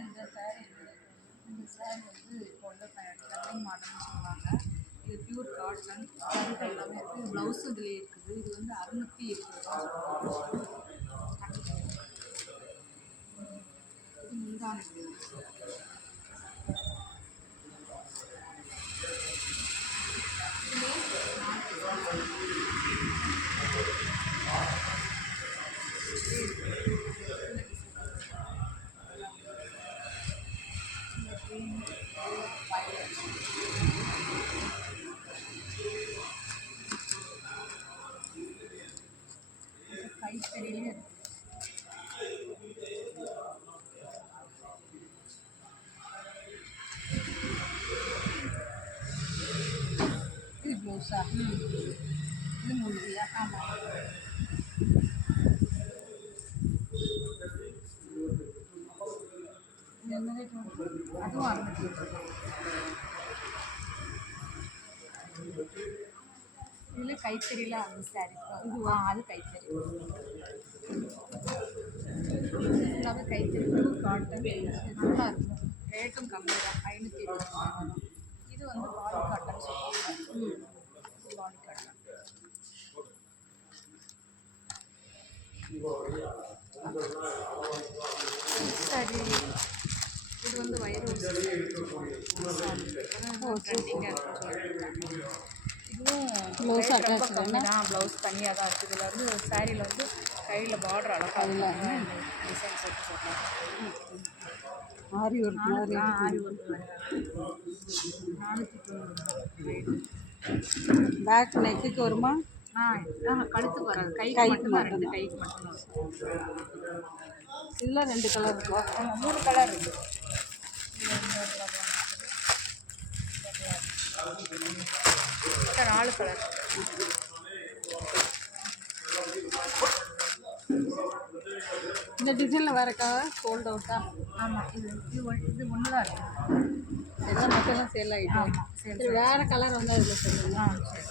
இந்த சாரீ வந்து இப்போ உள்ள ட்ரெண்டிங் மாடல்னு சொல்லுவாங்க. இது பியூர் காட்டன் கலர் எல்லாமே இருக்குது. ப்ளவுஸு இதுலேயே இருக்குது. இது வந்து 620 இது முந்தான ப்ளவுஸ். கைத்தறியிலே இருக்குது. இது ப்ளவுஸா? இது முந்தியா? ஆமாம். இது என்ன ரேட் வருது? அதுவும் 620. இதில் கைத்தறியில் அந்த சாரீ இதுவா? அது கைத்தறி ஃபுல்லாகவே கைத்தறி பியூர் காட்டன். நல்லா இருக்கும். ரேட்டும் கம்மி தான், 520. இது வந்து பாடி காட்டன் சொல்லுவாங்க. பாடி காட்டன் சரி. இது வந்து வயிறு ட்ரெண்டிங்காக இருக்கும். இதுவும் ப்ளவுஸ் ரொம்ப கம்மி தான். ப்ளவுஸ் தனியாக தான் இருக்குது. இதில் வந்து சாரியில் வந்து கையில் பார்டர் அழகாக இல்லை டிசைன் போட்டு போட்டாங்க. ஆரி ஒர்க் மாதிரி. ஆரி ஒர்க் 490. பேக் நெக்குக்கு வருமா? கழுத்துக்கு வராது. கைக்கு மட்டும்தான். 2 கைக்கு மட்டும்தான். இதில் 2 கலர் இருக்கா? 3 கலர் இருக்குது. 4 கலர். இந்த டிசைனில் வேறக்கா சோல்ட் அவுட்டா? ஆமாம். இது ஒன்று தான் இருக்குது. எல்லாம் மட்டும்லாம் சேல் ஆகிட்டு. சரி, வேறு கலர் வந்து அதில் சொல்லுங்கள். சரி.